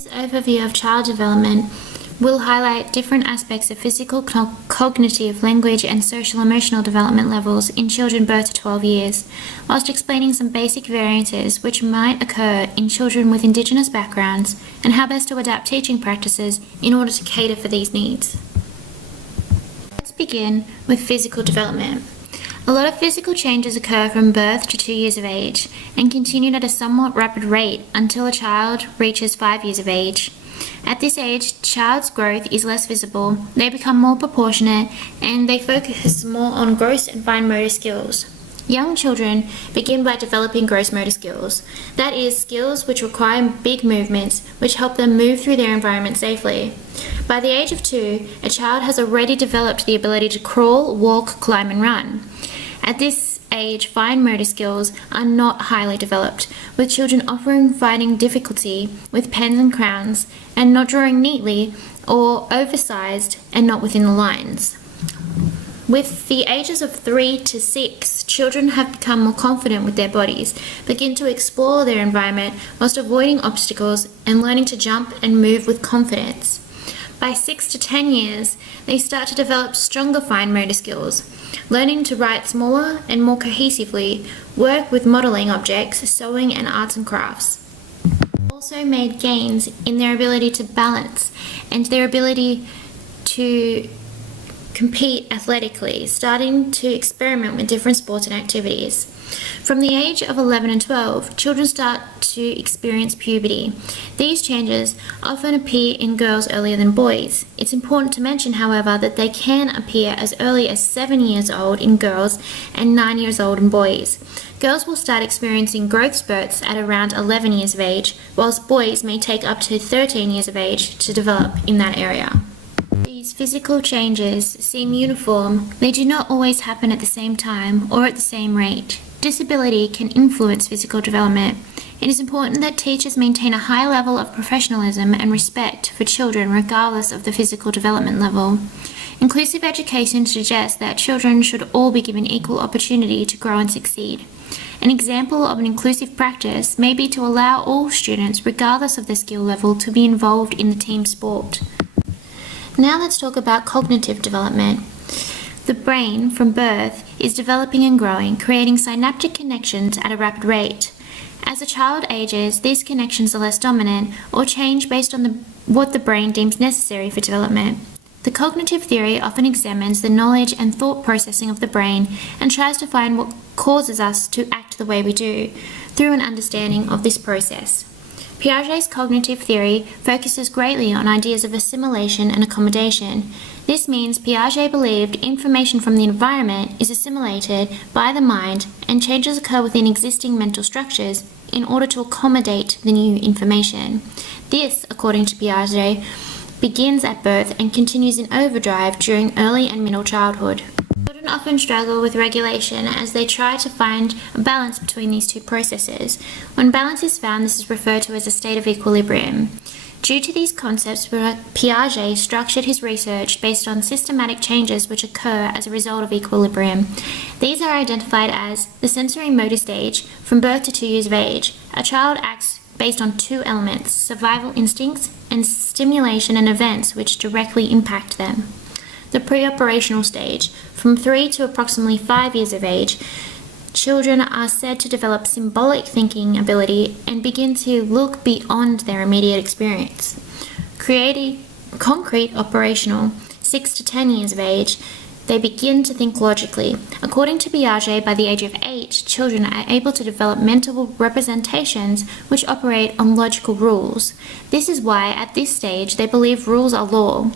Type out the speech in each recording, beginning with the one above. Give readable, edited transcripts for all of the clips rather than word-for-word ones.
This overview of child development will highlight different aspects of physical, cognitive, language and social emotional development levels in children birth to 12 years, whilst explaining some basic variances which might occur in children with Indigenous backgrounds and how best to adapt teaching practices in order to cater for these needs. Let's begin with physical development. A lot of physical changes occur from birth to 2 years of age and continue at a somewhat rapid rate until a child reaches 5 years of age. At this age, child's growth is less visible, they become more proportionate, and they focus more on gross and fine motor skills. Young children begin by developing gross motor skills, that is, skills which require big movements which help them move through their environment safely. By the age of 2, a child has already developed the ability to crawl, walk, climb and run. At this age, fine motor skills are not highly developed, with children often finding difficulty with pens and crowns and not drawing neatly or oversized and not within the lines. With the ages of 3 to 6, children have become more confident with their bodies, begin to explore their environment whilst avoiding obstacles and learning to jump and move with confidence. By 6 to 10 years, they start to develop stronger fine motor skills, learning to write smaller and more cohesively, work with modelling objects, sewing and arts and crafts. Also made gains in their ability to balance and their ability to compete athletically, starting to experiment with different sports and activities. From the age of 11 and 12, children start to experience puberty. These changes often appear in girls earlier than boys. It's important to mention, however, that they can appear as early as 7 years old in girls and 9 years old in boys. Girls will start experiencing growth spurts at around 11 years of age, whilst boys may take up to 13 years of age to develop in that area. These physical changes seem uniform. They do not always happen at the same time or at the same rate. Disability can influence physical development. It is important that teachers maintain a high level of professionalism and respect for children regardless of the physical development level. Inclusive education suggests that children should all be given equal opportunity to grow and succeed. An example of an inclusive practice may be to allow all students, regardless of their skill level, to be involved in the team sport. Now let's talk about cognitive development. The brain, from birth, is developing and growing, creating synaptic connections at a rapid rate. As a child ages, these connections are less dominant or change based on what the brain deems necessary for development. The cognitive theory often examines the knowledge and thought processing of the brain and tries to find what causes us to act the way we do through an understanding of this process. Piaget's cognitive theory focuses greatly on ideas of assimilation and accommodation. This means Piaget believed information from the environment is assimilated by the mind and changes occur within existing mental structures in order to accommodate the new information. This, according to Piaget, begins at birth and continues in overdrive during early and middle childhood. Children often struggle with regulation as they try to find a balance between these two processes. When balance is found, this is referred to as a state of equilibrium. Due to these concepts, Piaget structured his research based on systematic changes which occur as a result of equilibrium. These are identified as the sensory motor stage from birth to 2 years of age. A child acts based on two elements, survival instincts and stimulation and events which directly impact them. The pre-operational stage, from 3 to approximately 5 years of age, children are said to develop symbolic thinking ability and begin to look beyond their immediate experience. Creating concrete operational, 6 to 10 years of age, they begin to think logically. According to Piaget, by the age of 8, children are able to develop mental representations which operate on logical rules. This is why, at this stage, they believe rules are law.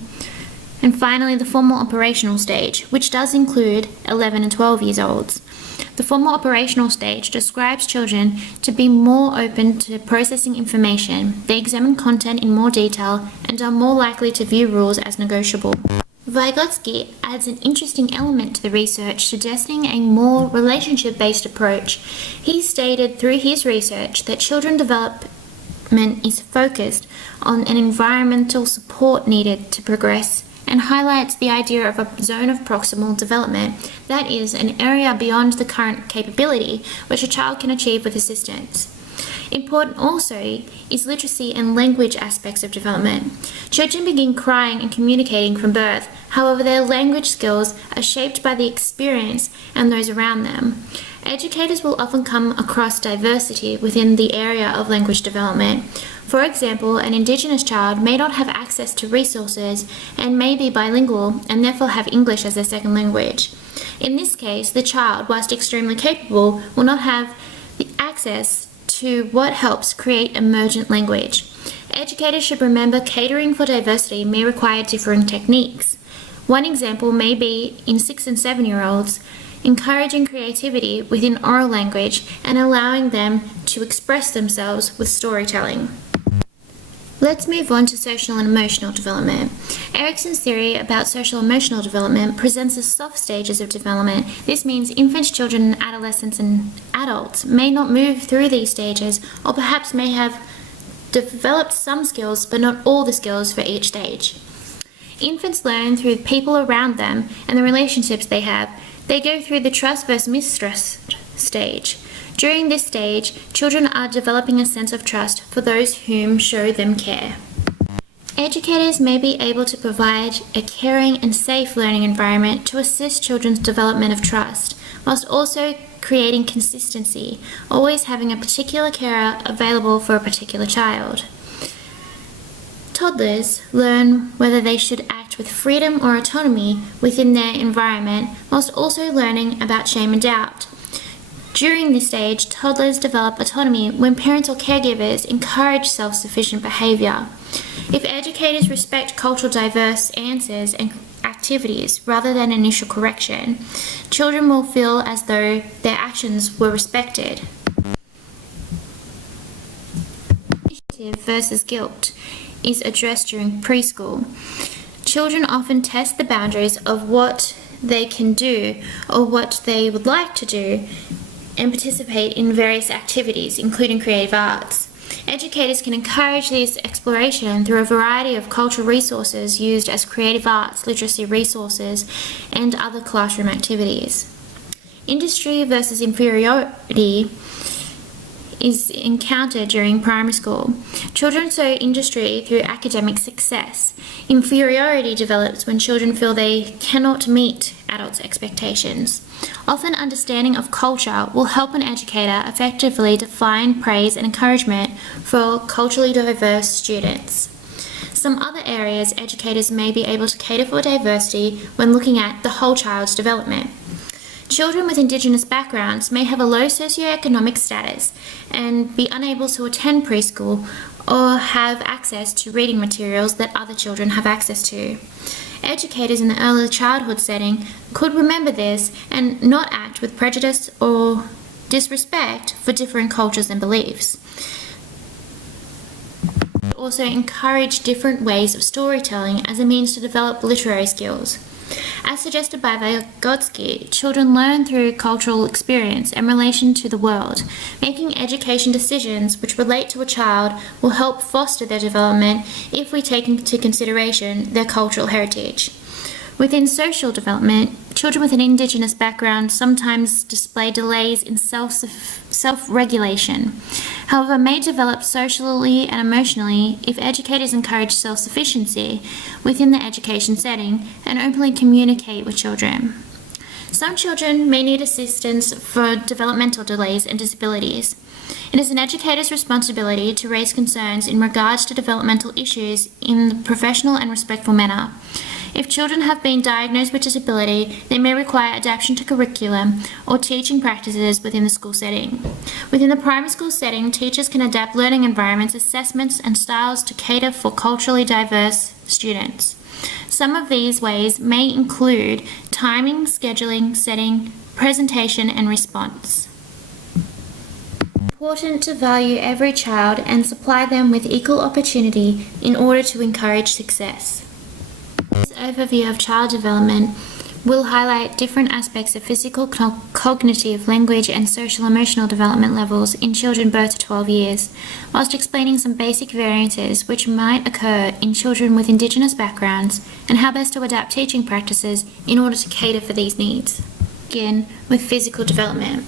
And finally, the formal operational stage, which does include 11 and 12 years olds. The formal operational stage describes children to be more open to processing information. They examine content in more detail and are more likely to view rules as negotiable. Vygotsky adds an interesting element to the research, suggesting a more relationship-based approach. He stated through his research that children development is focused on an environmental support needed to progress and highlights the idea of a zone of proximal development, that is, an area beyond the current capability which a child can achieve with assistance. Important also is literacy and language aspects of development. Children begin crying and communicating from birth. However, their language skills are shaped by the experience and those around them. Educators will often come across diversity within the area of language development. For example, an Indigenous child may not have access to resources and may be bilingual and therefore have English as their second language. In this case, the child, whilst extremely capable, will not have the access to what helps create emergent language. Educators should remember catering for diversity may require differing techniques. One example may be in 6 and 7-year-olds, encouraging creativity within oral language and allowing them to express themselves with storytelling. Let's move on to social and emotional development. Erikson's theory about social emotional development presents the soft stages of development. This means infants, children, adolescents, and adults may not move through these stages, or perhaps may have developed some skills but not all the skills for each stage. Infants learn through people around them and the relationships they have. They go through the trust versus mistrust stage. During this stage, children are developing a sense of trust for those whom show them care. Educators may be able to provide a caring and safe learning environment to assist children's development of trust, whilst also creating consistency, always having a particular carer available for a particular child. Toddlers learn whether they should act with freedom or autonomy within their environment, whilst also learning about shame and doubt. During this stage, toddlers develop autonomy when parents or caregivers encourage self-sufficient behaviour. If educators respect cultural diverse answers and activities rather than initial correction, children will feel as though their actions were respected. Initiative versus guilt is addressed during preschool. Children often test the boundaries of what they can do or what they would like to do and participate in various activities, including creative arts. Educators can encourage this exploration through a variety of cultural resources used as creative arts, literacy resources, and other classroom activities. Industry versus inferiority is encountered during primary school. Children show industry through academic success. Inferiority develops when children feel they cannot meet adults' expectations. Often, understanding of culture will help an educator effectively define praise and encouragement for culturally diverse students. Some other areas educators may be able to cater for diversity when looking at the whole child's development. Children with Indigenous backgrounds may have a low socioeconomic status and be unable to attend preschool or have access to reading materials that other children have access to. Educators in the early childhood setting could remember this and not act with prejudice or disrespect for different cultures and beliefs. Also encourage different ways of storytelling as a means to develop literary skills. As suggested by Vygotsky, children learn through cultural experience and relation to the world. Making education decisions which relate to a child will help foster their development if we take into consideration their cultural heritage. Within social development, children with an Indigenous background sometimes display delays in self-regulation. However, may develop socially and emotionally if educators encourage self-sufficiency within the education setting and openly communicate with children. Some children may need assistance for developmental delays and disabilities. It is an educator's responsibility to raise concerns in regards to developmental issues in a professional and respectful manner. If children have been diagnosed with disability, they may require adaptation to curriculum or teaching practices within the school setting. Within the primary school setting, teachers can adapt learning environments, assessments, and styles to cater for culturally diverse students. Some of these ways may include timing, scheduling, setting, presentation, and response. Important to value every child and supply them with equal opportunity in order to encourage success. This overview of child development will highlight different aspects of physical, cognitive, language, and social emotional development levels in children birth to 12 years, whilst explaining some basic variances which might occur in children with Indigenous backgrounds and how best to adapt teaching practices in order to cater for these needs. Begin with physical development.